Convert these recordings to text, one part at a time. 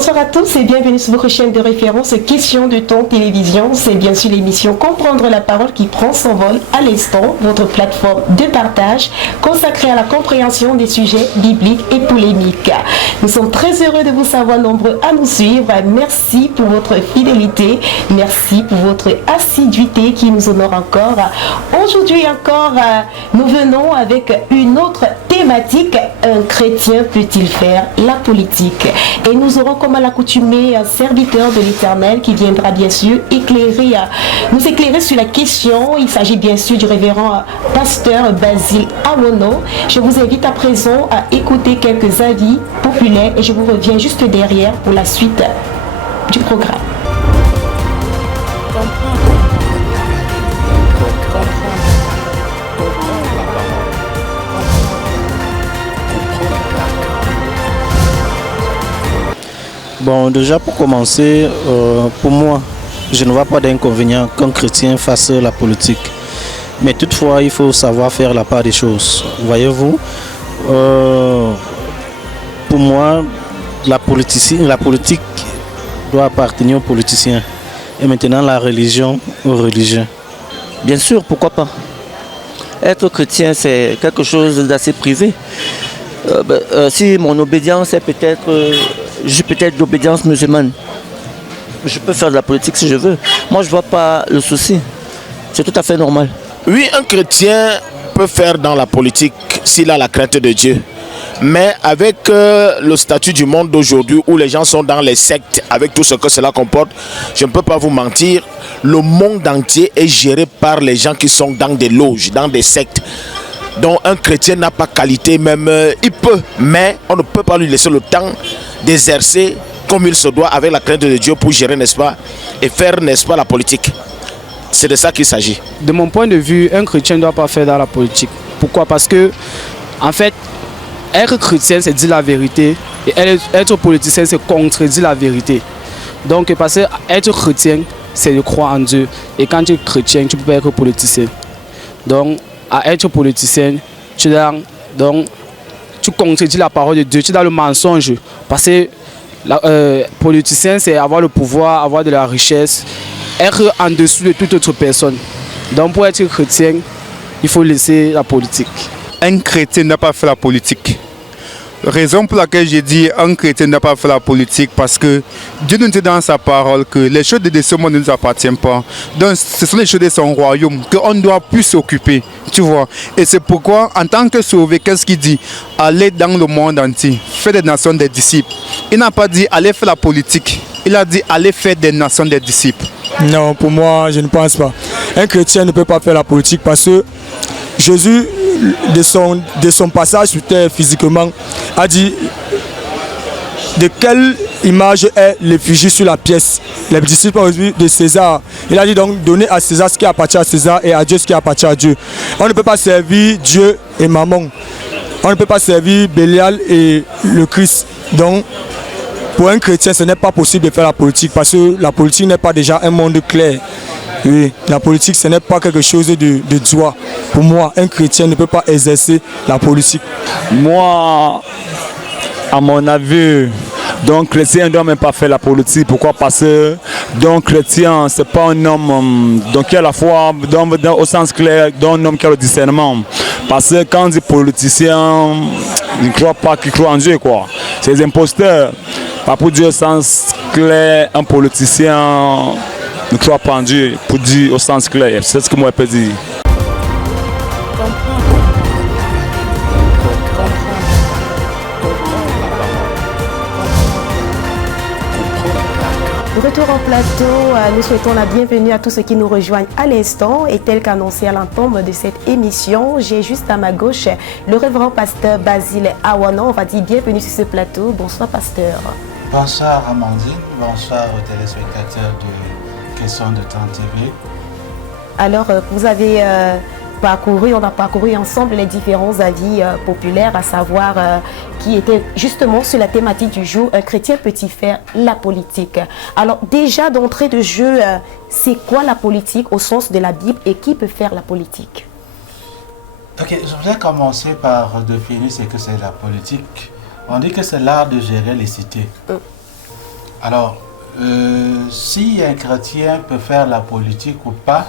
Bonsoir à tous et bienvenue sur votre chaîne de référence Question de temps télévision. C'est bien sûr l'émission Comprendre la parole qui prend son vol à l'instant, votre plateforme de partage consacrée à la compréhension des sujets bibliques et polémiques. Nous sommes très heureux de vous savoir nombreux à nous suivre. Merci pour votre fidélité, merci pour votre assiduité qui nous honore encore. Aujourd'hui encore, nous venons avec une autre thématique. Un chrétien peut-il faire la politique? Et nous aurons comme à l'accoutumée un serviteur de l'Éternel qui viendra bien sûr nous éclairer sur la question. Il s'agit bien sûr du révérend pasteur Basile Awono. Je vous invite à présent à écouter quelques avis populaires et je vous reviens juste derrière pour la suite du programme. Bon, déjà pour commencer, pour moi, je ne vois pas d'inconvénient qu'un chrétien fasse la politique. Mais toutefois, il faut savoir faire la part des choses. Voyez-vous, pour moi, la politique doit appartenir aux politiciens. Et maintenant, la religion aux religieux. Bien sûr, pourquoi pas. Être chrétien, c'est quelque chose d'assez privé. Si mon obédience est j'ai peut-être l'obédience musulmane, je peux faire de la politique si je veux. Moi, je ne vois pas le souci. C'est tout à fait normal. Oui, un chrétien peut faire dans la politique s'il a la crainte de Dieu. Mais avec le statut du monde d'aujourd'hui où les gens sont dans les sectes, avec tout ce que cela comporte, je ne peux pas vous mentir, le monde entier est géré par les gens qui sont dans des loges, dans des sectes. Donc un chrétien n'a pas qualité, même il peut, mais on ne peut pas lui laisser le temps d'exercer comme il se doit avec la crainte de Dieu pour gérer, n'est-ce pas, et faire, n'est-ce pas, la politique. C'est de ça qu'il s'agit. De mon point de vue, un chrétien ne doit pas faire dans la politique. Pourquoi? Parce que, en fait, être chrétien, c'est dire la vérité, et être politicien, c'est contredire la vérité. Donc, parce que être chrétien, c'est de croire en Dieu. Et quand tu es chrétien, tu ne peux pas être politicien. Donc, à être politicien, tu contredis la parole de Dieu, tu es dans le mensonge. Parce que politicien, c'est avoir le pouvoir, avoir de la richesse, être en dessous de toute autre personne. Donc pour être chrétien, il faut laisser la politique. Un chrétien n'a pas fait la politique. Raison pour laquelle j'ai dit un chrétien n'a pas fait la politique, parce que Dieu nous dit dans sa parole que les choses de ce monde ne nous appartiennent pas. Donc ce sont les choses de son royaume qu'on ne doit plus s'occuper. Tu vois. Et c'est pourquoi, en tant que sauvé, qu'est-ce qu'il dit? Allez dans le monde entier, faites des nations des disciples. Il n'a pas dit allez faire la politique. Il a dit allez faire des nations des disciples. Non, pour moi, je ne pense pas. Un chrétien ne peut pas faire la politique parce que Jésus, de son passage sur terre physiquement, a dit de quelle image est l'effigie sur la pièce. Les disciples ont reçu de César. Il a dit donc donner à César ce qui appartient à César et à Dieu ce qui appartient à Dieu. On ne peut pas servir Dieu et Mammon. On ne peut pas servir Bélial et le Christ. Donc, pour un chrétien, ce n'est pas possible de faire la politique parce que la politique n'est pas déjà un monde clair. Oui, la politique, ce n'est pas quelque chose de joie. Pour moi, un chrétien ne peut pas exercer la politique. Moi, à mon avis, donc chrétien ne doit même pas faire la politique. Pourquoi? Parce que donc chrétien, c'est pas un homme qui a la foi au sens clair d'un homme qui a le discernement. Parce que quand on dit politicien, il ne croit pas qu'il croit en Dieu, quoi. C'est des imposteurs. Pas pour dire au sens clair, un politicien ne croit pas en Dieu, pour dire au sens clair. C'est ce que moi je peux dire. Retour en plateau, nous souhaitons la bienvenue à tous ceux qui nous rejoignent à l'instant. Et tel qu'annoncé à l'entame de cette émission, j'ai juste à ma gauche le révérend pasteur Basile Awono. On va dire bienvenue sur ce plateau. Bonsoir pasteur. Bonsoir Amandine, bonsoir aux téléspectateurs de Question de Temps TV. Alors vous avez on a parcouru ensemble les différents avis populaires, à savoir qui étaient justement sur la thématique du jour, un chrétien peut-il faire la politique? Alors déjà d'entrée de jeu, c'est quoi la politique au sens de la Bible et qui peut faire la politique? Ok, je voudrais commencer par définir ce que c'est la politique. On dit que c'est l'art de gérer les cités. Alors, si un chrétien peut faire la politique ou pas,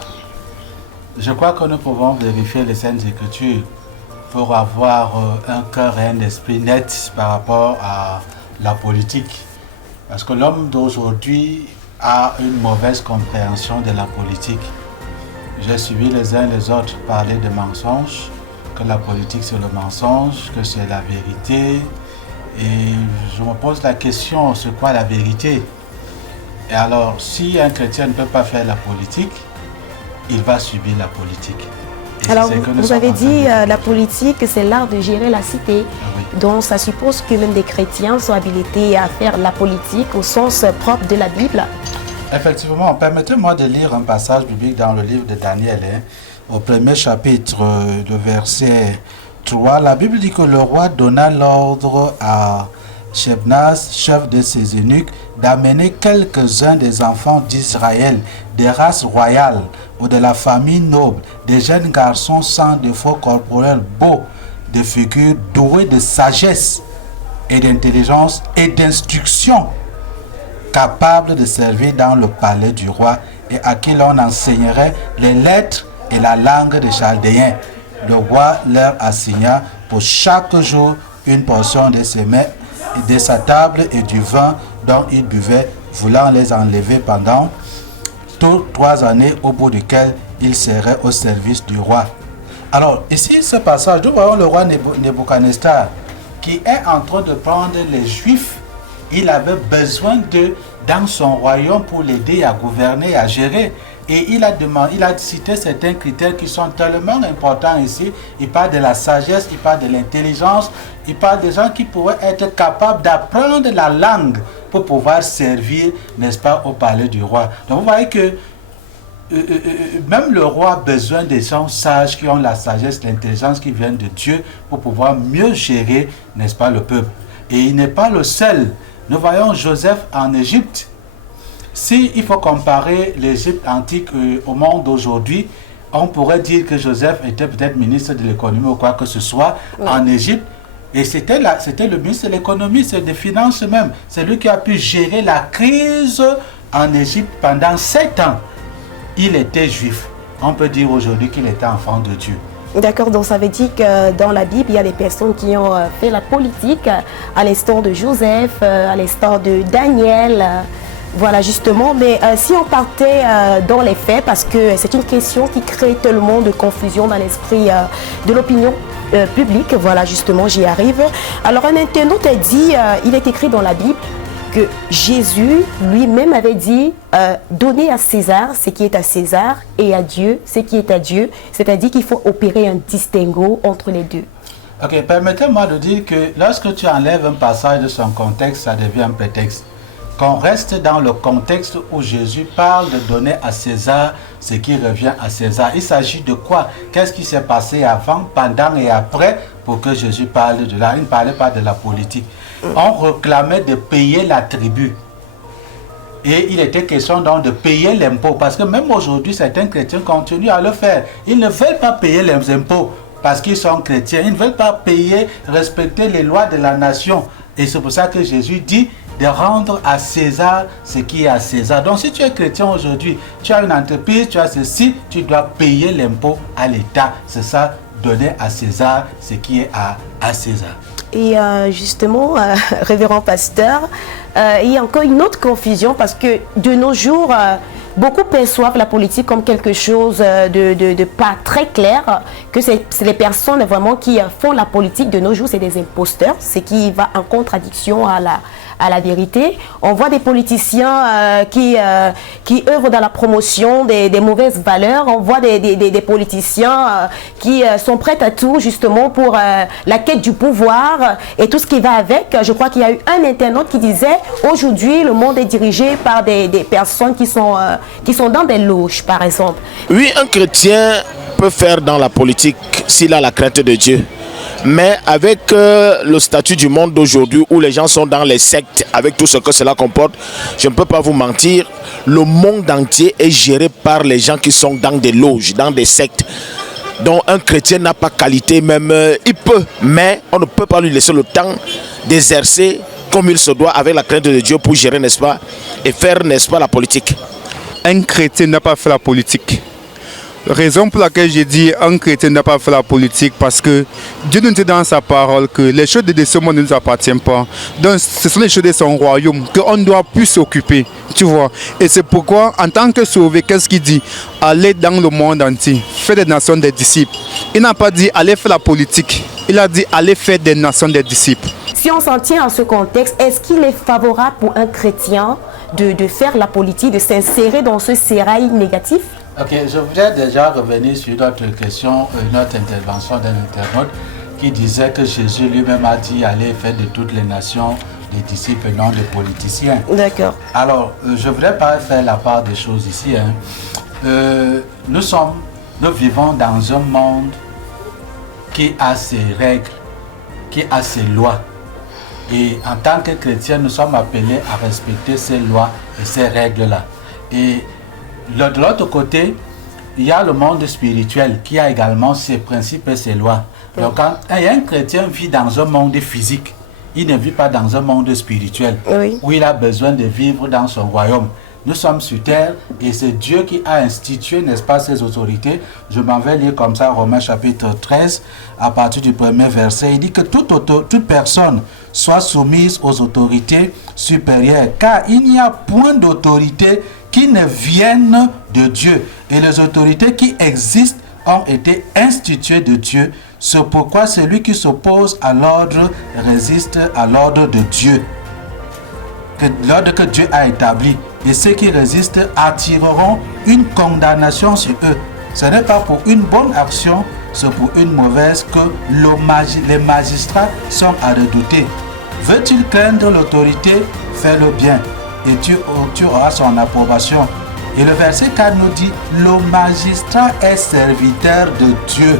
je crois que nous pouvons vérifier les Saintes Écritures pour avoir un cœur et un esprit net par rapport à la politique. Parce que l'homme d'aujourd'hui a une mauvaise compréhension de la politique. J'ai suivi les uns les autres parler de mensonges, que la politique c'est le mensonge, que c'est la vérité. Et je me pose la question, c'est quoi la vérité? Et alors, si un chrétien ne peut pas faire la politique, il va subir la politique. Et alors, vous avez dit la politique, c'est l'art de gérer la cité. Oui. Donc, ça suppose que même des chrétiens sont habilités à faire la politique au sens propre de la Bible. Effectivement, permettez-moi de lire un passage biblique dans le livre de Daniel, au premier chapitre, le verset 3. La Bible dit que le roi donna l'ordre à Shebnas, chef de ses eunuques, d'amener quelques-uns des enfants d'Israël, des races royales ou de la famille noble, des jeunes garçons sans défaut corporel, beaux, de figure, doués de sagesse et d'intelligence et d'instruction, capables de servir dans le palais du roi et à qui l'on enseignerait les lettres et la langue des Chaldéens. Le roi leur assigna pour chaque jour une portion de ses mets, de sa table et du vin dont ils buvaient, voulant les enlever pendant toutes 3 années, au bout duquel ils seraient au service du roi. Alors, ici, ce passage, nous voyons le roi Nebuchadnezzar qui est en train de prendre les Juifs. Il avait besoin d'eux dans son royaume pour l'aider à gouverner, à gérer. Et il a cité certains critères qui sont tellement importants ici. Il parle de la sagesse, il parle de l'intelligence, il parle des gens qui pourraient être capables d'apprendre la langue pour pouvoir servir, n'est-ce pas, au palais du roi. Donc vous voyez que même le roi a besoin des gens sages qui ont la sagesse, l'intelligence qui viennent de Dieu pour pouvoir mieux gérer, n'est-ce pas, le peuple. Et il n'est pas le seul. Nous voyons Joseph en Égypte. Si il faut comparer l'Égypte antique au monde d'aujourd'hui, on pourrait dire que Joseph était peut-être ministre de l'économie ou quoi que ce soit en Égypte. Et c'était le ministre de l'économie, c'est des finances même. C'est lui qui a pu gérer la crise en Égypte pendant 7 ans. Il était juif. On peut dire aujourd'hui qu'il était enfant de Dieu. D'accord, donc ça veut dire que dans la Bible, il y a des personnes qui ont fait la politique, à l'instar de Joseph, à l'instar de Daniel. Voilà, justement, mais si on partait dans les faits, parce que c'est une question qui crée tellement de confusion dans l'esprit de l'opinion publique, voilà, justement, j'y arrive. Alors, un internaute a dit, il est écrit dans la Bible, que Jésus lui-même avait dit donner à César ce qui est à César et à Dieu ce qui est à Dieu, c'est-à-dire qu'il faut opérer un distinguo entre les deux. Ok, permettez-moi de dire que lorsque tu enlèves un passage de son contexte, ça devient un prétexte. Qu'on reste dans le contexte où Jésus parle de donner à César ce qui revient à César. Il s'agit de quoi? Qu'est-ce qui s'est passé avant, pendant et après pour que Jésus parle de là? Il ne parlait pas de la politique. On réclamait de payer la tribu. Et il était question donc de payer l'impôt. Parce que même aujourd'hui, certains chrétiens continuent à le faire. Ils ne veulent pas payer les impôts parce qu'ils sont chrétiens. Ils ne veulent pas payer, respecter les lois de la nation. Et c'est pour ça que Jésus dit de rendre à César ce qui est à César. Donc si tu es chrétien aujourd'hui, tu as une entreprise, tu as ceci, tu dois payer l'impôt à l'État. C'est ça, donner à César ce qui est à César. Et justement, révérend pasteur, il y a encore une autre confusion parce que de nos jours, beaucoup perçoivent la politique comme quelque chose de pas très clair, que c'est les personnes vraiment qui font la politique de nos jours, c'est des imposteurs, ce qui va en contradiction à la vérité. On voit des politiciens qui œuvrent dans la promotion des mauvaises valeurs. On voit des politiciens qui sont prêts à tout justement pour la quête du pouvoir et tout ce qui va avec. Je crois qu'il y a eu un internaute qui disait aujourd'hui le monde est dirigé par des personnes qui sont dans des loges par exemple. Oui, un chrétien peut faire dans la politique s'il a la crainte de Dieu. Mais avec le statut du monde d'aujourd'hui où les gens sont dans les sectes, avec tout ce que cela comporte, je ne peux pas vous mentir, le monde entier est géré par les gens qui sont dans des loges, dans des sectes. dont un chrétien n'a pas qualité, même il peut, mais on ne peut pas lui laisser le temps d'exercer comme il se doit avec la crainte de Dieu pour gérer, n'est-ce pas, et faire, n'est-ce pas, la politique. Un chrétien n'a pas fait la politique. Raison pour laquelle j'ai dit un chrétien n'a pas fait la politique, parce que Dieu nous dit dans sa parole que les choses de ce monde ne nous appartiennent pas. Donc ce sont les choses de son royaume qu'on doit plus s'occuper, tu vois. Et c'est pourquoi en tant que sauvé, qu'est-ce qu'il dit? Allez dans le monde entier, faire des nations des disciples. Il n'a pas dit allez faire la politique, il a dit allez faire des nations des disciples. Si on s'en tient à ce contexte, est-ce qu'il est favorable pour un chrétien de faire la politique, de s'insérer dans ce sérail négatif? Ok, je voudrais déjà revenir sur notre question, notre intervention d'un internaute qui disait que Jésus lui-même a dit allez faire de toutes les nations des disciples et non des politiciens. D'accord. Alors, je ne voudrais pas faire la part des choses ici. Nous vivons dans un monde qui a ses règles, qui a ses lois. Et en tant que chrétiens, nous sommes appelés à respecter ces lois et ces règles-là. Et de l'autre côté, il y a le monde spirituel qui a également ses principes et ses lois. Donc quand un chrétien vit dans un monde physique, il ne vit pas dans un monde spirituel, où il a besoin de vivre dans son royaume. Nous sommes sur terre et c'est Dieu qui a institué, n'est-ce pas, ces autorités. Je m'en vais lire comme ça Romains chapitre 13, à partir du premier verset. Il dit que toute personne soit soumise aux autorités supérieures, car il n'y a point d'autorité qui ne viennent de Dieu. Et les autorités qui existent ont été instituées de Dieu. C'est pourquoi celui qui s'oppose à l'ordre résiste à l'ordre de Dieu, l'ordre que Dieu a établi. Et ceux qui résistent attireront une condamnation sur eux. Ce n'est pas pour une bonne action, c'est pour une mauvaise que les magistrats sont à redouter. Veux-tu craindre l'autorité? Fais le bien et tu auras son approbation. Et le verset 4 nous dit, le magistrat est serviteur de Dieu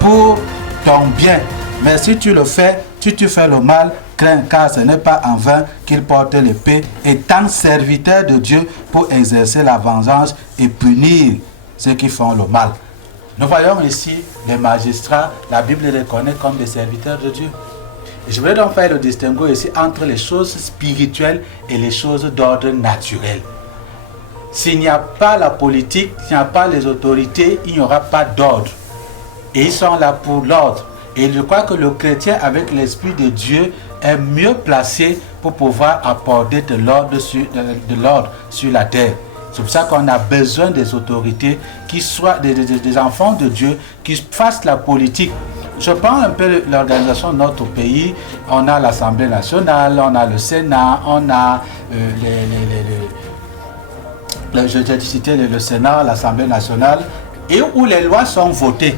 pour ton bien. Mais si tu le fais, tu fais le mal, crains, car ce n'est pas en vain qu'il porte l'épée, étant serviteur de Dieu pour exercer la vengeance et punir ceux qui font le mal. Nous voyons ici les magistrats, la Bible les reconnaît comme des serviteurs de Dieu. Je voudrais donc faire le distinguo ici entre les choses spirituelles et les choses d'ordre naturel. S'il n'y a pas la politique, s'il n'y a pas les autorités, il n'y aura pas d'ordre. Et ils sont là pour l'ordre. Et je crois que le chrétien avec l'Esprit de Dieu est mieux placé pour pouvoir apporter de l'ordre sur la terre. C'est pour ça qu'on a besoin des autorités qui soient des enfants de Dieu, qui fassent la politique. Je prends un peu l'organisation de notre pays. On a l'Assemblée nationale, on a le Sénat, on a j'ai cité le Sénat, l'Assemblée nationale, et où les lois sont votées.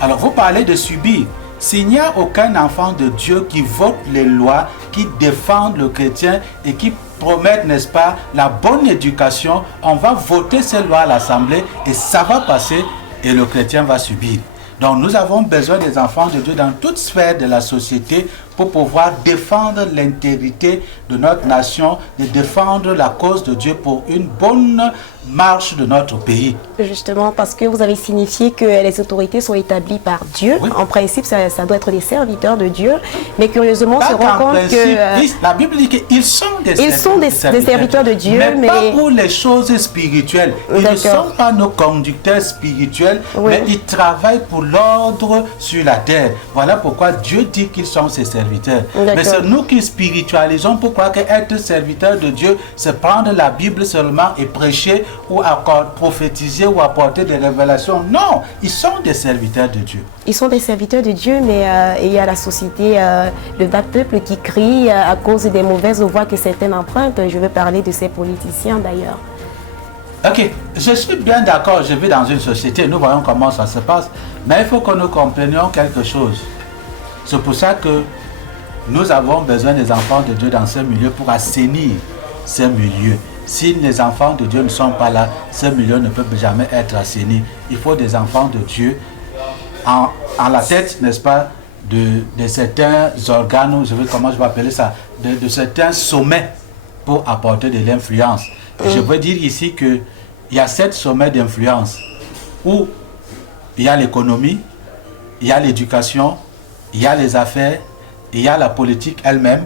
Alors vous parlez de subir. S'il n'y a aucun enfant de Dieu qui vote les lois, qui défendent le chrétien et qui promettent, n'est-ce pas, la bonne éducation, on va voter ces lois à l'Assemblée et ça va passer et le chrétien va subir. Donc nous avons besoin des enfants de Dieu dans toute sphère de la société pour pouvoir défendre l'intégrité de notre nation, de défendre la cause de Dieu pour une bonne marche de notre pays. Justement, parce que vous avez signifié que les autorités sont établies par Dieu. Oui. En principe, ça doit être des serviteurs de Dieu. Mais curieusement, on se rend compte que... La Bible dit qu'ils sont des serviteurs de Dieu. Mais pas pour les choses spirituelles. Ils ne sont pas nos conducteurs spirituels, mais ils travaillent pour l'ordre sur la terre. Voilà pourquoi Dieu dit qu'ils sont ses serviteurs. Mais c'est nous qui spiritualisons pour croire qu'être serviteur de Dieu, c'est prendre la Bible seulement et prêcher ou prophétiser ou apporter des révélations. Non, ils sont des serviteurs de Dieu. Ils sont des serviteurs de Dieu, mais il y a la société, le bas peuple qui crie à cause des mauvaises voies que certaines empruntent. Je veux parler de ces politiciens d'ailleurs. Ok, je suis bien d'accord, je vis dans une société, nous voyons comment ça se passe, mais il faut que nous comprenions quelque chose. C'est pour ça que nous avons besoin des enfants de Dieu dans ce milieu pour assainir ce milieu. Si les enfants de Dieu ne sont pas là, ce milieu ne peut jamais être assaini. Il faut des enfants de Dieu en la tête, n'est-ce pas, de certains organes, comment je vais appeler ça, de certains sommets pour apporter de l'influence. Je veux dire ici qu'il y a 7 sommets d'influence où il y a l'économie, il y a l'éducation, il y a les affaires, il y a la politique elle-même,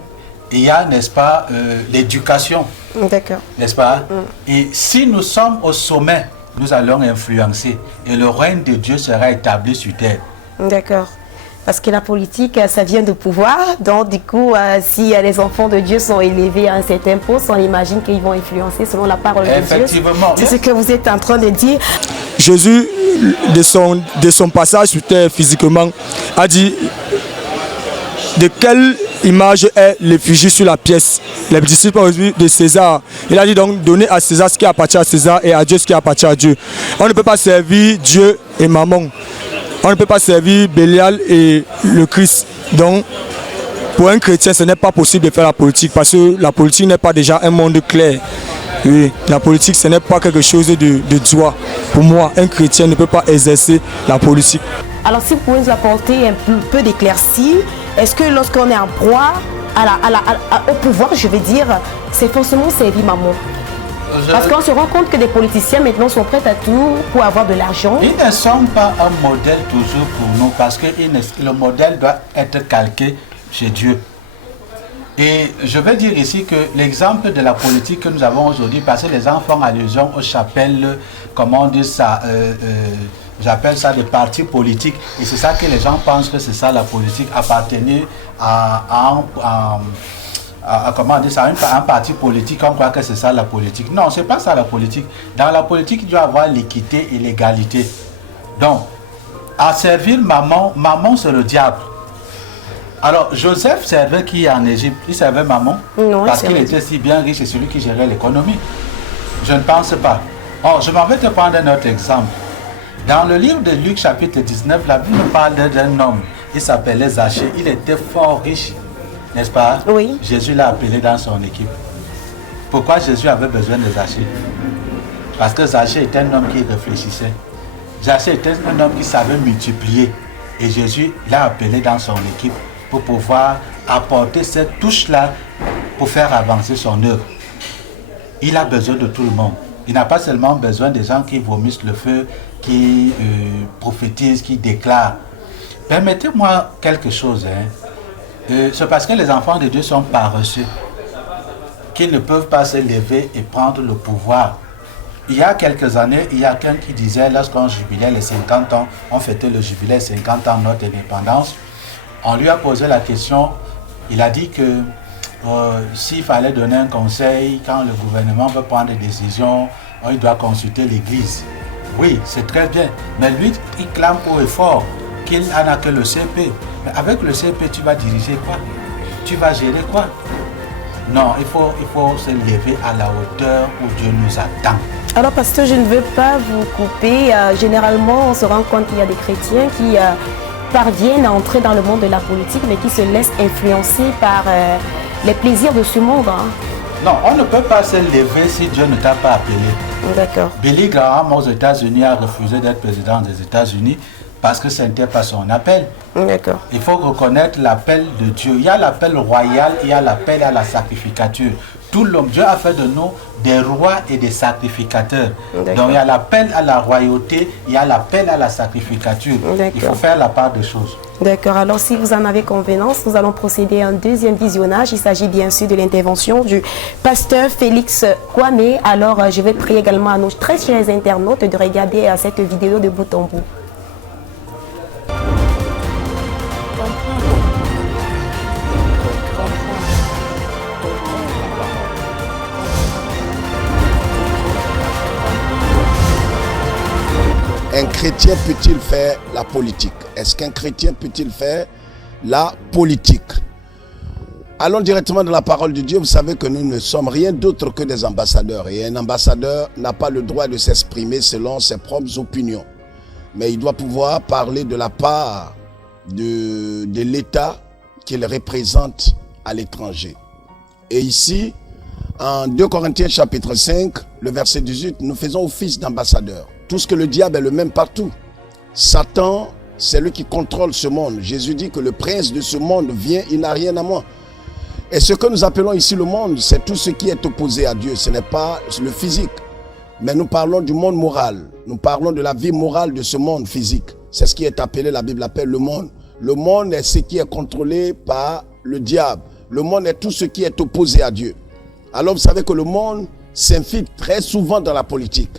il y a, n'est-ce pas, l'éducation. D'accord. N'est-ce pas? Et si nous sommes au sommet, nous allons influencer et le règne de Dieu sera établi sur terre. D'accord. Parce que la politique, ça vient du pouvoir. Donc, du coup, si les enfants de Dieu sont élevés à un certain poste, on imagine qu'ils vont influencer selon la parole de Dieu. Effectivement. C'est ce que vous êtes en train de dire. Jésus, de son passage sur terre physiquement, a dit de quelle image est l'effigie sur la pièce. Les disciples ont dit de César. Il a dit donc donner à César ce qui appartient à César et à Dieu ce qui appartient à Dieu. On ne peut pas servir Dieu et Mammon. On ne peut pas servir Bélial et le Christ. Donc, pour un chrétien, ce n'est pas possible de faire la politique parce que la politique n'est pas déjà un monde clair. Oui, la politique, ce n'est pas quelque chose de droit. Pour moi, un chrétien ne peut pas exercer la politique. Alors, si vous pouvez nous apporter un peu d'éclaircie, est-ce que lorsqu'on est en proie au pouvoir, je veux dire, c'est forcément servir Mammon? Parce qu'on se rend compte que des politiciens maintenant sont prêts à tout pour avoir de l'argent. Ils ne sont pas un modèle toujours pour nous parce que le modèle doit être calqué chez Dieu. Et je veux dire ici que l'exemple de la politique que nous avons aujourd'hui, parce que les gens font allusion aux chapelles, comment on dit ça, j'appelle ça des partis politiques. Et c'est ça que les gens pensent que c'est ça la politique, appartenir comment on dit ça, un parti politique, on croit que c'est ça la politique. Non, c'est pas ça la politique. Dans la politique, il doit y avoir l'équité et l'égalité. Donc, à servir Mammon c'est le diable. Alors, Joseph servait qui en Égypte? Il servait Mammon? Non, parce qu'il était si bien riche, c'est celui qui gérait l'économie. Je ne pense pas. Oh, je m'en vais te prendre un autre exemple. Dans le livre de Luc chapitre 19, la Bible parle d'un homme. Il s'appelait Zachée. Il était fort riche. N'est-ce pas? Oui. Jésus l'a appelé dans son équipe. Pourquoi Jésus avait besoin de Zachée? Parce que Zachée était un homme qui réfléchissait. Zachée était un homme qui savait multiplier. Et Jésus l'a appelé dans son équipe pour pouvoir apporter cette touche-là pour faire avancer son œuvre. Il a besoin de tout le monde. Il n'a pas seulement besoin des gens qui vomissent le feu, qui prophétisent, qui déclarent. Permettez-moi quelque chose. C'est parce que les enfants de Dieu sont paresseux qu'ils ne peuvent pas se lever et prendre le pouvoir. Il y a quelques années, il y a quelqu'un qui disait, lorsqu'on jubilait les 50 ans, on fêtait le jubilé 50 ans de notre indépendance, on lui a posé la question, il a dit que s'il fallait donner un conseil, quand le gouvernement veut prendre des décisions, il doit consulter l'église. Oui, c'est très bien, mais lui, il clame haut et fort qu'il n'en a que le CP. Mais avec le CP, tu vas diriger quoi? Tu vas gérer quoi? Non, il faut se lever à la hauteur où Dieu nous attend. Alors, pasteur, je ne veux pas vous couper. Généralement, on se rend compte qu'il y a des chrétiens qui parviennent à entrer dans le monde de la politique, mais qui se laissent influencer par les plaisirs de ce monde. Hein. Non, on ne peut pas se lever si Dieu ne t'a pas appelé. D'accord. Billy Graham aux États-Unis a refusé d'être président des États-Unis parce que ce n'était pas son appel. D'accord. Il faut reconnaître l'appel de Dieu. Il y a l'appel royal, il y a l'appel à la sacrificature. Tout l'homme, Dieu a fait de nous des rois et des sacrificateurs. Donc il y a l'appel à la royauté, il y a l'appel à la sacrificature. Il faut faire la part des choses. D'accord, alors si vous en avez convenance, nous allons procéder à un deuxième visionnage. Il s'agit bien sûr de l'intervention du pasteur Félix Kwame. Alors je vais prier également à nos très chers internautes de regarder cette vidéo de bout en bout. Un chrétien peut-il faire la politique? Est-ce qu'un chrétien peut-il faire la politique? Allons directement dans la parole de Dieu. Vous savez que nous ne sommes rien d'autre que des ambassadeurs. Et un ambassadeur n'a pas le droit de s'exprimer selon ses propres opinions. Mais il doit pouvoir parler de la part de l'État qu'il représente à l'étranger. Et ici, en 2 Corinthiens chapitre 5, le verset 18, nous faisons office d'ambassadeurs. Tout ce que le diable est le même partout. Satan, c'est lui qui contrôle ce monde. Jésus dit que le prince de ce monde vient, il n'a rien à moi. Et ce que nous appelons ici le monde, c'est tout ce qui est opposé à Dieu. Ce n'est pas le physique. Mais nous parlons du monde moral. Nous parlons de la vie morale de ce monde physique. C'est ce qui est appelé, la Bible appelle le monde. Le monde est ce qui est contrôlé par le diable. Le monde est tout ce qui est opposé à Dieu. Alors vous savez que le monde s'infiltre très souvent dans la politique.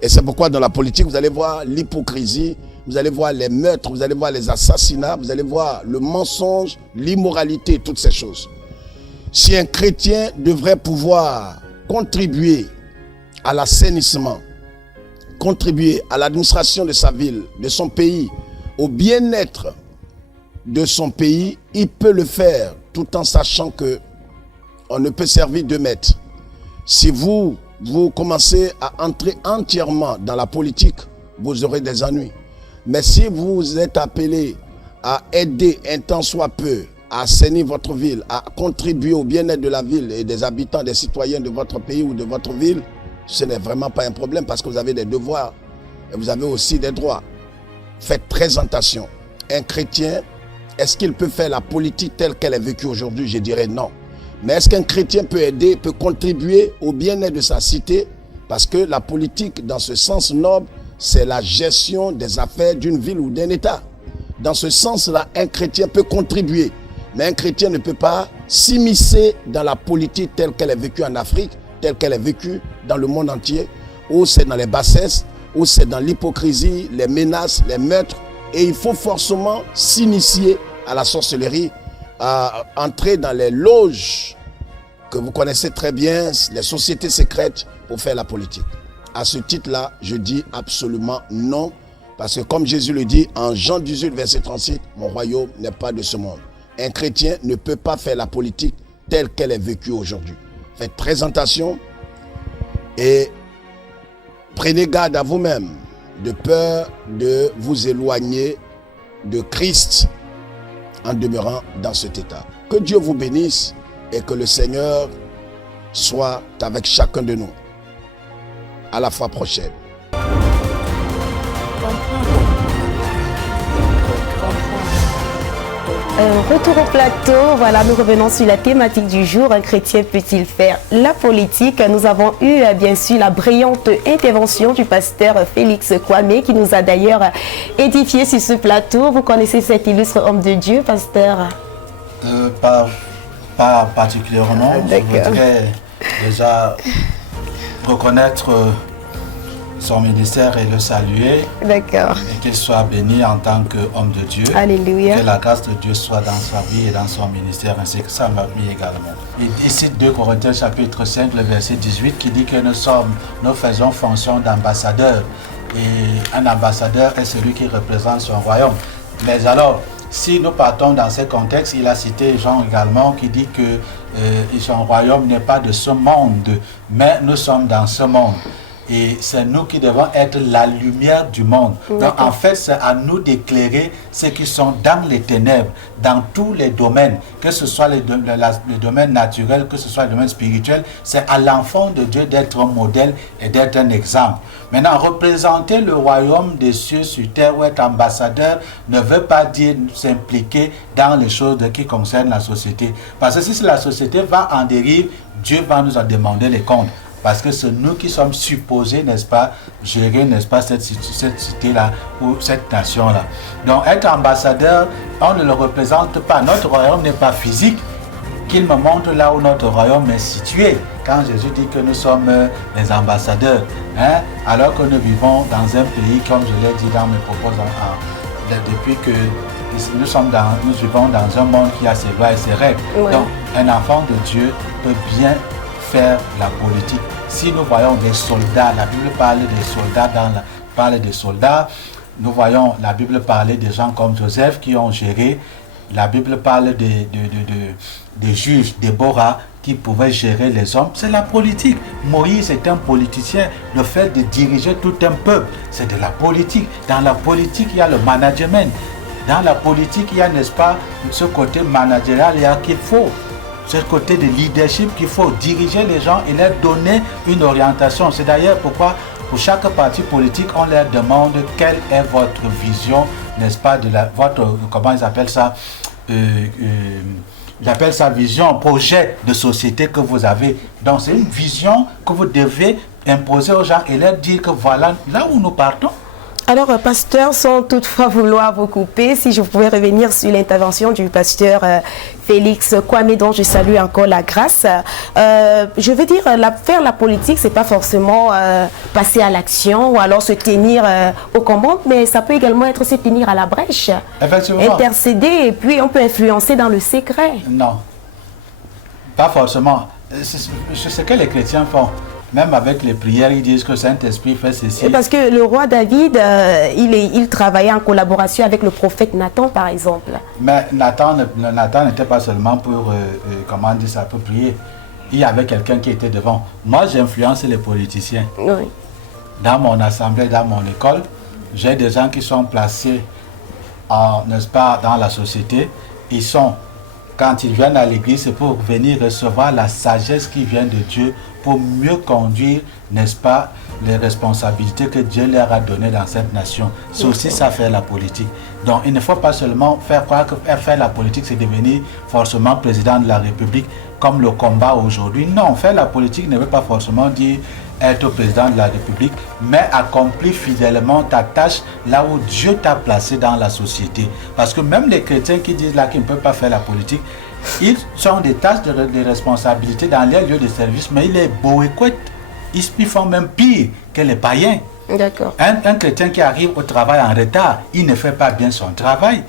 Et c'est pourquoi dans la politique, vous allez voir l'hypocrisie, vous allez voir les meurtres, vous allez voir les assassinats, vous allez voir le mensonge, l'immoralité, toutes ces choses. Si un chrétien devrait pouvoir contribuer à l'assainissement, contribuer à l'administration de sa ville, de son pays, au bien-être de son pays, il peut le faire tout en sachant que on ne peut servir de maître. Si vous commencez à entrer entièrement dans la politique, vous aurez des ennuis. Mais si vous êtes appelé à aider un tant soit peu, à assainir votre ville, à contribuer au bien-être de la ville et des habitants, des citoyens de votre pays ou de votre ville, ce n'est vraiment pas un problème parce que vous avez des devoirs et vous avez aussi des droits. Faites très attention. Un chrétien, est-ce qu'il peut faire la politique telle qu'elle est vécue aujourd'hui? Je dirais non. Mais est-ce qu'un chrétien peut aider, peut contribuer au bien-être de sa cité? Parce que la politique, dans ce sens noble, c'est la gestion des affaires d'une ville ou d'un État. Dans ce sens-là, un chrétien peut contribuer. Mais un chrétien ne peut pas s'immiscer dans la politique telle qu'elle est vécue en Afrique, telle qu'elle est vécue dans le monde entier, où c'est dans les bassesses, où c'est dans l'hypocrisie, les menaces, les meurtres. Et il faut forcément s'initier à la sorcellerie, à entrer dans les loges que vous connaissez très bien, les sociétés secrètes pour faire la politique. À ce titre-là, je dis absolument non, parce que comme Jésus le dit en Jean 18, verset 38, mon royaume n'est pas de ce monde. Un chrétien ne peut pas faire la politique telle qu'elle est vécue aujourd'hui. Faites très attention et prenez garde à vous-même de peur de vous éloigner de Christ en demeurant dans cet état. Que Dieu vous bénisse et que le Seigneur soit avec chacun de nous. À la fois prochaine. Retour au plateau, voilà, nous revenons sur la thématique du jour. Un chrétien peut-il faire la politique? Nous avons eu bien sûr la brillante intervention du pasteur Félix Kwame qui nous a d'ailleurs édifié sur ce plateau. Vous connaissez cet illustre homme de Dieu, pasteur? Pas particulièrement. Je voudrais déjà reconnaître son ministère et le saluer. D'accord. Et qu'il soit béni en tant qu'homme de Dieu. Alléluia. Que la grâce de Dieu soit dans sa vie et dans son ministère, ainsi que sa famille également. Il cite 2 Corinthiens chapitre 5, le verset 18, qui dit que nous faisons fonction d'ambassadeur. Et un ambassadeur est celui qui représente son royaume. Mais alors, si nous partons dans ce contexte, il a cité Jean également qui dit que son royaume n'est pas de ce monde, mais nous sommes dans ce monde. Et c'est nous qui devons être la lumière du monde. Donc en fait, c'est à nous d'éclairer ceux qui sont dans les ténèbres, dans tous les domaines, que ce soit le domaine naturel, que ce soit le domaine spirituel. C'est à l'enfant de Dieu d'être un modèle et d'être un exemple. Maintenant, représenter le royaume des cieux sur terre ou être ambassadeur ne veut pas dire s'impliquer dans les choses qui concernent la société. Parce que si la société va en dérive, Dieu va nous en demander les comptes. Parce que c'est nous qui sommes supposés, n'est-ce pas, gérer, n'est-ce pas, cette cité-là ou cette nation-là. Donc, être ambassadeur, on ne le représente pas. Notre royaume n'est pas physique. Qu'il me montre là où notre royaume est situé. Quand Jésus dit que nous sommes les ambassadeurs, alors que nous vivons dans un pays, comme je l'ai dit dans mes propos, depuis que nous vivons dans un monde qui a ses lois et ses règles. Ouais. Donc, un enfant de Dieu peut bien faire la politique. Si nous voyons des soldats, la Bible parle des soldats, nous voyons la Bible parler des gens comme Joseph qui ont géré, la Bible parle des juges, Déborah qui pouvaient gérer les hommes, c'est la politique. Moïse est un politicien, le fait de diriger tout un peuple, c'est de la politique. Dans la politique, il y a le management. Dans la politique, il y a, n'est-ce pas, ce côté managérial qu'il faut. Ce côté de leadership qu'il faut diriger les gens et leur donner une orientation. C'est d'ailleurs pourquoi pour chaque parti politique, on leur demande quelle est votre vision, n'est-ce pas, comment ils appellent ça, j'appelle ça vision, projet de société que vous avez. Donc c'est une vision que vous devez imposer aux gens et leur dire que voilà là où nous partons. Alors, pasteur, sans toutefois vouloir vous couper, si je pouvais revenir sur l'intervention du pasteur Félix Kwame, dont je salue encore la grâce. Je veux dire, faire la politique, c'est pas forcément passer à l'action ou alors se tenir aux commandes, mais ça peut également être se tenir à la brèche, intercéder, et puis on peut influencer dans le secret. Non, pas forcément. C'est ce que les chrétiens font. Même avec les prières, ils disent que le Saint-Esprit fait ceci. Parce que le roi David, il travaillait en collaboration avec le prophète Nathan, par exemple. Mais Nathan n'était pas seulement pour, comment dire ça, pour prier. Il y avait quelqu'un qui était devant. Moi, j'influence les politiciens. Oui. Dans mon assemblée, dans mon école, j'ai des gens qui sont placés, n'est-ce pas, dans la société. Ils sont, quand ils viennent à l'église, c'est pour venir recevoir la sagesse qui vient de Dieu, pour mieux conduire, n'est-ce pas, les responsabilités que Dieu leur a données dans cette nation. C'est aussi ça, faire la politique. Donc, il ne faut pas seulement faire croire que faire la politique, c'est devenir forcément président de la République, comme le combat aujourd'hui. Non, faire la politique ne veut pas forcément dire être président de la République, mais accomplir fidèlement ta tâche là où Dieu t'a placé dans la société. Parce que même les chrétiens qui disent là qu'ils ne peuvent pas faire la politique, ils ont des tâches de responsabilité dans les lieux de service, mais ils les boycottent. Ils font même pire que les païens. D'accord. Un chrétien qui arrive au travail en retard, il ne fait pas bien son travail.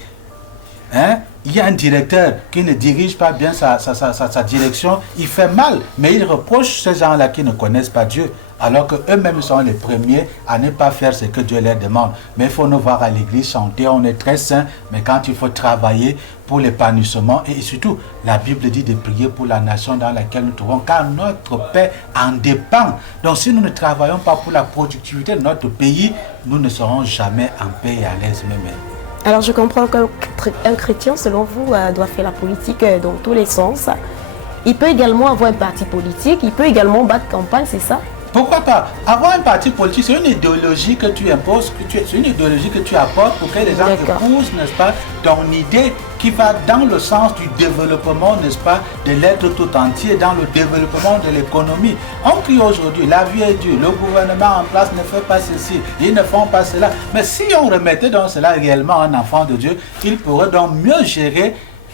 Hein? Il y a un directeur qui ne dirige pas bien sa direction, il fait mal, mais il reproche ces gens-là qui ne connaissent pas Dieu, alors qu'eux-mêmes sont les premiers à ne pas faire ce que Dieu leur demande. Mais il faut nous voir à l'église chanter, on est très saints, mais quand il faut travailler pour l'épanouissement, et surtout, la Bible dit de prier pour la nation dans laquelle nous trouvons, car notre paix en dépend. Donc si nous ne travaillons pas pour la productivité de notre pays, nous ne serons jamais en paix et à l'aise même. Alors je comprends qu'un chrétien, selon vous, doit faire la politique dans tous les sens. Il peut également avoir un parti politique, il peut également battre campagne, c'est ça? Pourquoi pas? Avoir un parti politique, c'est une idéologie que tu imposes, c'est une idéologie que tu apportes pour que les gens épousent, n'est-ce pas, ton idée qui va dans le sens du développement, n'est-ce pas, de l'être tout entier, dans le développement de l'économie. On crie aujourd'hui, la vie est dure, le gouvernement en place ne fait pas ceci, ils ne font pas cela. Mais si on remettait dans cela réellement un enfant de Dieu, il pourrait donc mieux gérer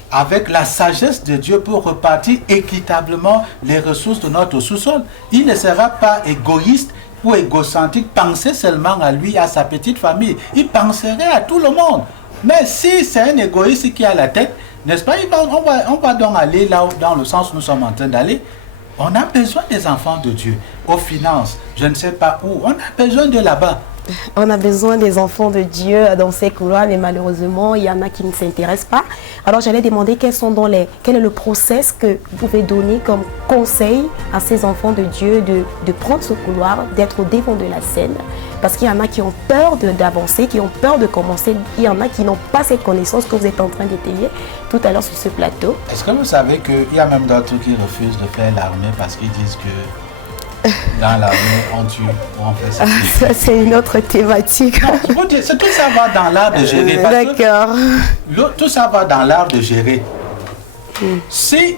avec la sagesse de Dieu pour repartir équitablement les ressources de notre sous-sol. Il ne sera pas égoïste ou égocentrique, penser seulement à lui, à sa petite famille. Il penserait à tout le monde. Mais si c'est un égoïste qui a la tête, n'est-ce pas, on va donc aller là dans le sens où nous sommes en train d'aller. On a besoin des enfants de Dieu, aux finances, je ne sais pas où, on a besoin de là-bas. On a besoin des enfants de Dieu dans ces couloirs, mais malheureusement, il y en a qui ne s'intéressent pas. Alors, j'allais demander quel est le process que vous pouvez donner comme conseil à ces enfants de Dieu de prendre ce couloir, d'être au devant de la scène. Parce qu'il y en a qui ont peur d'avancer, qui ont peur de commencer. Il y en a qui n'ont pas cette connaissance que vous êtes en train d'étayer tout à l'heure sur ce plateau. Est-ce que vous savez qu'il y a même d'autres qui refusent de faire l'armée parce qu'ils disent que dans l'armée, on tue, on fait ça. Ça, c'est une autre thématique. Non, tout ça va dans l'art de gérer. D'accord. Tout ça va dans l'art de gérer. Si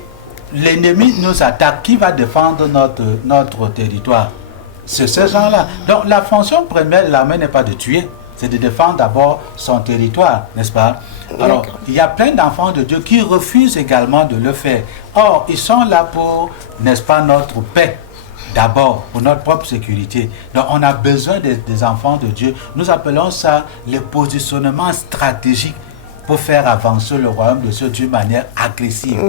l'ennemi nous attaque, qui va défendre notre territoire? C'est ces gens-là. Donc la fonction première de l'armée n'est pas de tuer, c'est de défendre d'abord son territoire, n'est-ce pas? Alors, il y a plein d'enfants de Dieu qui refusent également de le faire. Or, ils sont là pour, n'est-ce pas, notre paix. D'abord, pour notre propre sécurité. Donc, on a besoin des enfants de Dieu. Nous appelons ça le positionnement stratégique pour faire avancer le royaume de Dieu d'une manière agressive.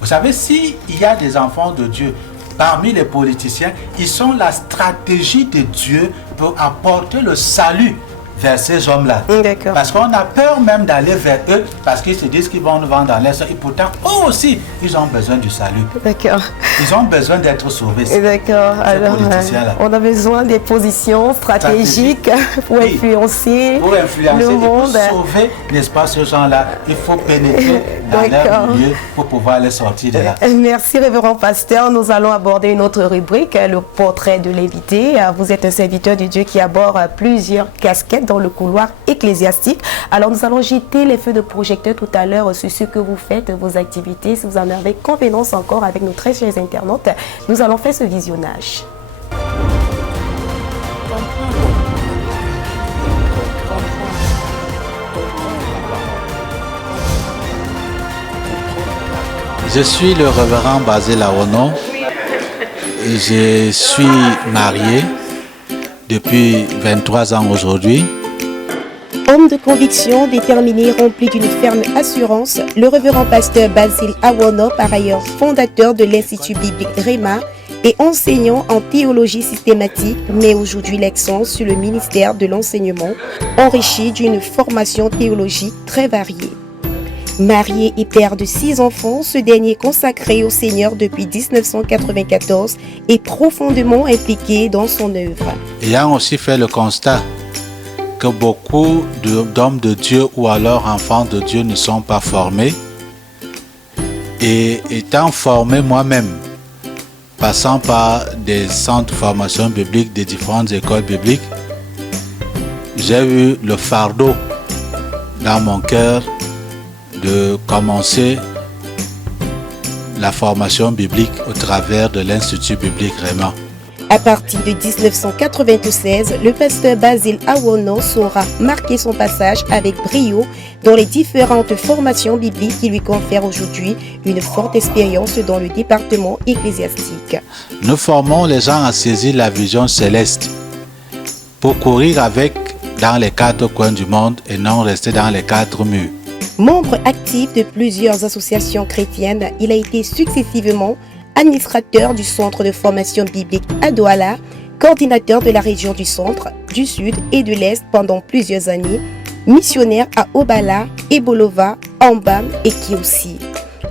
Vous savez, s'il y a des enfants de Dieu parmi les politiciens, ils sont la stratégie de Dieu pour apporter le salut vers ces hommes-là. Parce qu'on a peur même d'aller vers eux, parce qu'ils se disent qu'ils vont nous vendre dans l'air. Et pourtant, eux aussi, ils ont besoin du salut. Ils ont besoin d'être sauvés. Alors, on a besoin des positions stratégiques pour influencer le monde. Pour sauver, n'est-ce pas, ces gens-là, il faut pénétrer dans leur milieu pour pouvoir les sortir de là. Merci, révérend pasteur. Nous allons aborder une autre rubrique, le portrait de l'invité. Vous êtes un serviteur de Dieu qui aborde plusieurs casquettes dans le couloir ecclésiastique. Alors nous allons jeter les feux de projecteur tout à l'heure sur ce que vous faites, vos activités. Si vous en avez convenance encore avec nos très chers internautes, nous allons faire ce visionnage. Je suis le révérend Basil Awono. Je suis marié depuis 23 ans aujourd'hui. Homme de conviction, déterminé, rempli d'une ferme assurance, le révérend pasteur Basil Awono, par ailleurs fondateur de l'Institut biblique Réma et enseignant en théologie systématique, met aujourd'hui l'accent sur le ministère de l'enseignement, enrichi d'une formation théologique très variée. Marié et père de 6 enfants, ce dernier consacré au Seigneur depuis 1994 est profondément impliqué dans son œuvre. Ayant aussi fait le constat que beaucoup d'hommes de Dieu ou alors enfants de Dieu ne sont pas formés, et étant formé moi-même, passant par des centres de formation biblique des différentes écoles bibliques, j'ai eu le fardeau dans mon cœur de commencer la formation biblique au travers de l'Institut biblique Réma. À partir de 1996, le pasteur Basil Awono saura marquer son passage avec brio dans les différentes formations bibliques qui lui confèrent aujourd'hui une forte expérience dans le département ecclésiastique. Nous formons les gens à saisir la vision céleste pour courir avec dans les 4 coins du monde et non rester dans les 4 murs. Membre actif de plusieurs associations chrétiennes, il a été successivement administrateur du centre de formation biblique à Douala, coordinateur de la région du centre, du sud et de l'est pendant plusieurs années, missionnaire à Obala, Ebolova, Ambam et Kiosi.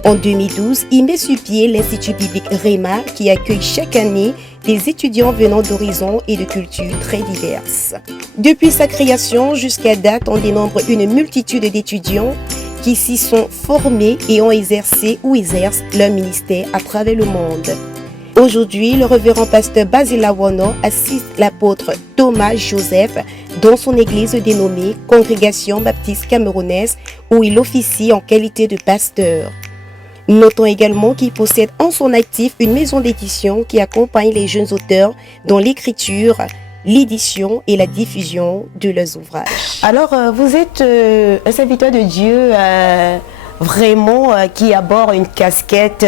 En 2012, il met sur pied l'Institut biblique Réma qui accueille chaque année des étudiants venant d'horizons et de cultures très diverses. Depuis sa création jusqu'à date, on dénombre une multitude d'étudiants qui s'y sont formés et ont exercé ou exercent leur ministère à travers le monde. Aujourd'hui, le révérend pasteur Basil Awono assiste l'apôtre Thomas Joseph dans son église dénommée Congrégation Baptiste Camerounaise où il officie en qualité de pasteur. Notons également qu'il possède en son actif une maison d'édition qui accompagne les jeunes auteurs dans l'écriture, l'édition et la diffusion de leurs ouvrages. Alors, vous êtes un serviteur de Dieu vraiment qui aborde une casquette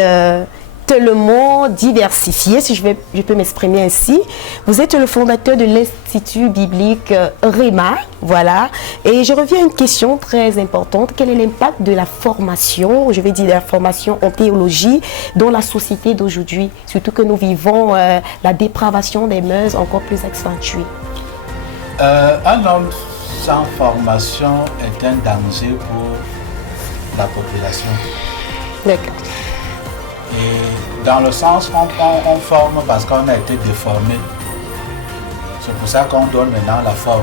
tellement diversifiée, si je peux m'exprimer ainsi. Vous êtes le fondateur de l'Institut biblique Réma, voilà. Et je reviens à une question très importante. Quel est l'impact de la formation, je vais dire de la formation en théologie, dans la société d'aujourd'hui, surtout que nous vivons la dépravation des mœurs encore plus accentuée? Un homme sans formation est un danger pour la population. D'accord. Et dans le sens on forme parce qu'on a été déformé. C'est pour ça qu'on donne maintenant la forme.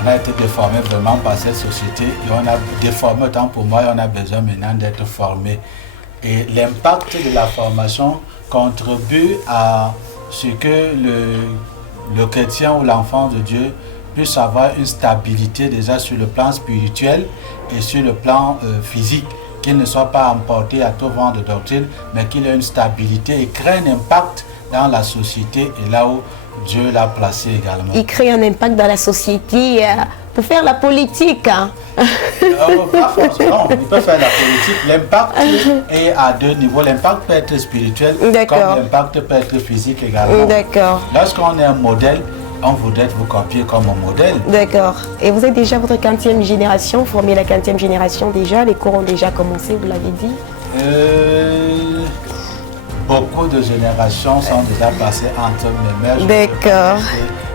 On a été déformé vraiment par cette société et on a déformé autant pour moi et on a besoin maintenant d'être formé. Et l'impact de la formation contribue à ce que le chrétien ou l'enfant de Dieu puisse avoir une stabilité déjà sur le plan spirituel et sur le plan physique. Qu'il ne soit pas emporté à tout vent de doctrine, mais qu'il ait une stabilité et crée un impact dans la société et là où Dieu l'a placé également. Il crée un impact dans la société pour faire la politique. Hein? Pas forcément, il peut faire la politique. L'impact est à 2 niveaux. L'impact peut être spirituel, comme l'impact peut être physique également. D'accord. Lorsqu'on est un modèle, on voudrait vous copier comme un modèle. D'accord. Et vous êtes déjà votre 40e génération, formé la 40e génération déjà, les cours ont déjà commencé, vous l'avez dit? Beaucoup de générations sont déjà passées entre mes mères. D'accord.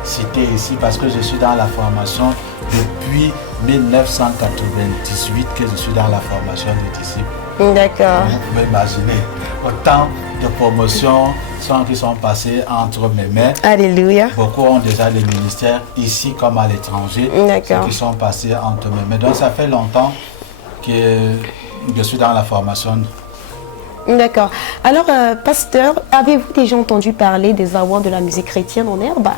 Cité ici parce que je suis dans la formation depuis 1998 que je suis dans la formation des disciples. D'accord. Vous pouvez imaginer autant de promotions qui sont passées entre mes mains. Alléluia. Beaucoup ont déjà des ministères ici comme à l'étranger qui sont passés entre mes mains. Donc ça fait longtemps que je suis dans la formation. D'accord. Alors, pasteur, avez-vous déjà entendu parler des awards de la musique chrétienne en herbe?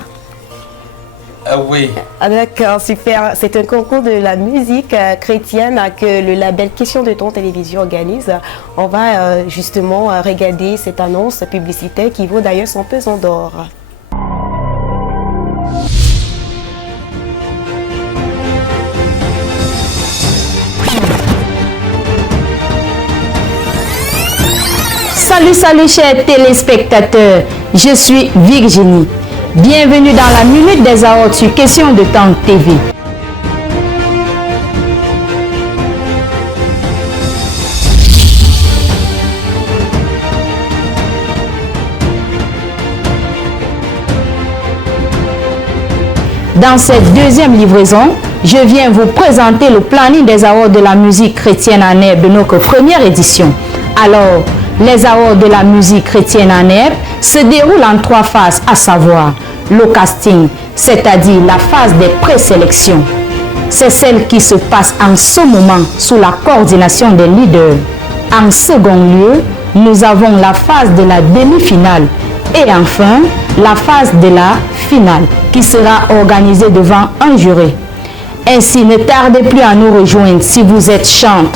Oui. D'accord, super. C'est un concours de la musique chrétienne que le label Question de Ton Télévision organise. On va justement regarder cette annonce publicitaire qui vaut d'ailleurs son pesant d'or. Salut chers téléspectateurs, je suis Virginie. Bienvenue dans la Minute des Aortes sur Question de Temps TV. Dans cette deuxième livraison, je viens vous présenter le planning des aortes de la musique chrétienne en herbe de notre première édition. Alors, les aortes de la musique chrétienne en herbe se déroulent en 3 phases, à savoir le casting, c'est-à-dire la phase des présélections. C'est celle qui se passe en ce moment sous la coordination des leaders. En second lieu, nous avons la phase de la demi-finale et enfin la phase de la finale qui sera organisée devant un jury. Ainsi, ne tardez plus à nous rejoindre si vous êtes chanteur,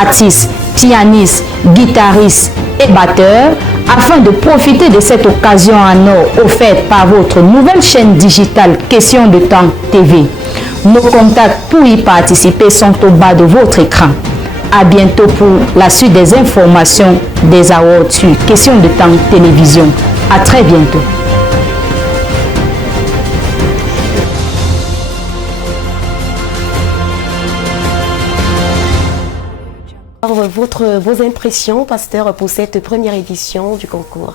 artiste, pianiste, guitariste et batteur afin de profiter de cette occasion en or offerte par votre nouvelle chaîne digitale Question de Temps TV. Nos contacts pour y participer sont au bas de votre écran. À bientôt pour la suite des informations des awards sur Question de Temps Télévision. À très bientôt. Vos impressions, pasteur, pour cette première édition du concours.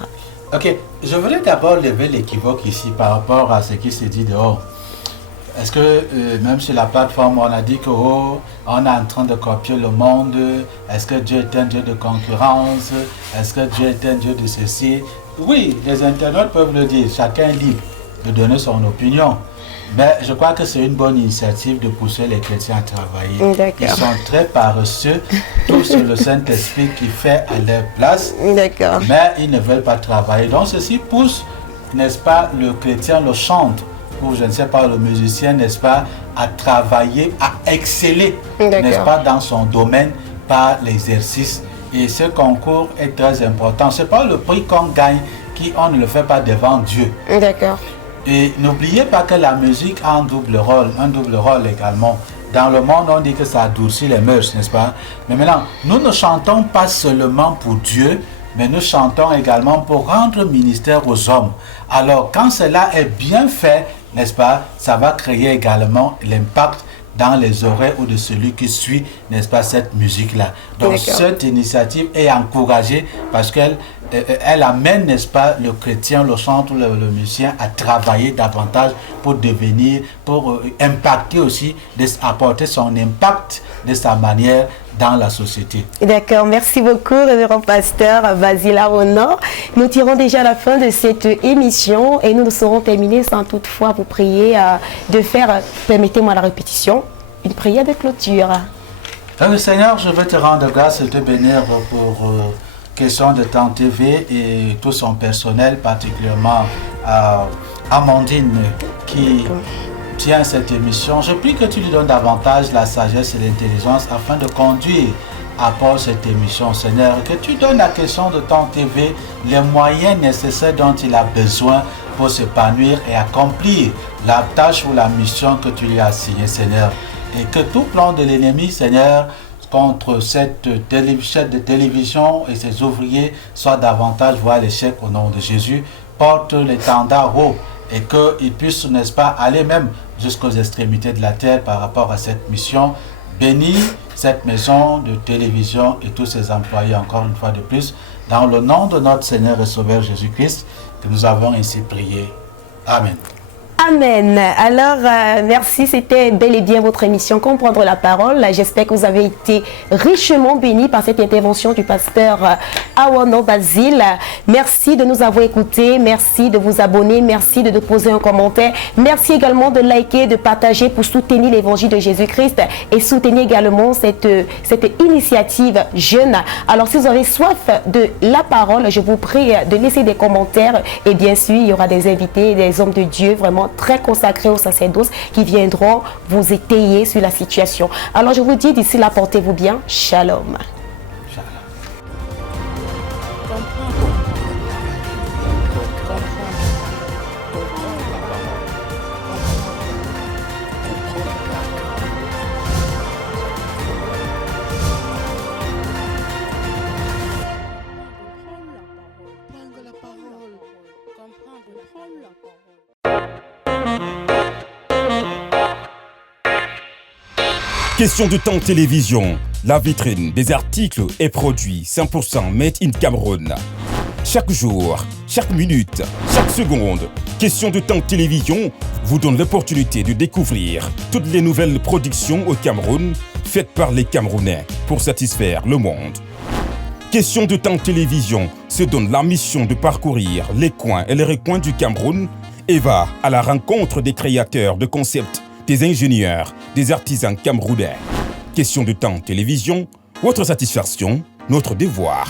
Ok, je voulais d'abord lever l'équivoque ici par rapport à ce qui se dit dehors. Est-ce que même sur la plateforme, on a dit que on est en train de copier le monde? Est-ce que Dieu est un Dieu de concurrence? Est-ce que Dieu est un Dieu de ceci? Oui, les internautes peuvent le dire, chacun est libre de donner son opinion. Mais je crois que c'est une bonne initiative de pousser les chrétiens à travailler. Ils sont très paresseux, tout c'est le Saint-Esprit qui fait à leur place, mais ils ne veulent pas travailler. Donc ceci pousse, n'est-ce pas, le chrétien, le chanteur, ou je ne sais pas, le musicien, n'est-ce pas, à travailler, à exceller, n'est-ce pas, dans son domaine par l'exercice. Et ce concours est très important. Ce n'est pas le prix qu'on gagne, on ne le fait pas devant Dieu. D'accord. Et n'oubliez pas que la musique a un double rôle également. Dans le monde, on dit que ça durcit les mœurs, n'est-ce pas? Mais maintenant, nous ne chantons pas seulement pour Dieu, mais nous chantons également pour rendre ministère aux hommes. Alors, quand cela est bien fait, n'est-ce pas, ça va créer également l'impact dans les oreilles ou de celui qui suit, n'est-ce pas, cette musique-là. Donc, cette initiative est encouragée parce qu'elle amène, n'est-ce pas, le chrétien, le chanteur, le musicien à travailler davantage pour devenir, pour impacter aussi, apporter son impact de sa manière dans la société. D'accord, merci beaucoup, révérend pasteur Basile Aronan. Nous tirons déjà la fin de cette émission et nous ne serons terminés sans toutefois vous prier de faire, permettez-moi la répétition, une prière de clôture. Seigneur, je veux te rendre grâce et te bénir pour Question de Temps TV et tout son personnel, particulièrement Amandine qui tient cette émission. Je prie que tu lui donnes davantage la sagesse et l'intelligence afin de conduire à part cette émission, Seigneur. Que tu donnes à Question de Temps TV les moyens nécessaires dont il a besoin pour s'épanouir et accomplir la tâche ou la mission que tu lui as assignée, Seigneur. Et que tout plan de l'ennemi, Seigneur, contre cette chaîne de télévision et ses ouvriers soit davantage voir l'échec au nom de Jésus. Porte l'étendard haut et qu'ils puissent, n'est-ce pas, aller même jusqu'aux extrémités de la terre par rapport à cette mission. Bénis cette maison de télévision et tous ses employés encore une fois de plus. Dans le nom de notre Seigneur et Sauveur Jésus-Christ, que nous avons ainsi prié. Amen. Amen. Alors, merci. C'était bel et bien votre émission Comprendre la parole. J'espère que vous avez été richement bénis par cette intervention du pasteur Aronan Basile. Merci de nous avoir écoutés. Merci de vous abonner. Merci de poser un commentaire. Merci également de liker, de partager pour soutenir l'évangile de Jésus-Christ et soutenir également cette initiative jeune. Alors, si vous avez soif de la parole, je vous prie de laisser des commentaires. Et bien sûr, il y aura des invités, des hommes de Dieu vraiment très consacrés au sacerdoce qui viendront vous étayer sur la situation. Alors je vous dis d'ici là, portez-vous bien. Shalom. Comprendre Question de temps télévision. La vitrine des articles et produits 100% made in Cameroun. Chaque jour, chaque minute, chaque seconde, Question de temps télévision vous donne l'opportunité de découvrir toutes les nouvelles productions au Cameroun faites par les Camerounais pour satisfaire le monde. Question de temps télévision se donne la mission de parcourir les coins et les recoins du Cameroun et va à la rencontre des créateurs de concepts, des ingénieurs, des artisans camerounais. Question de temps télévision, votre satisfaction, notre devoir.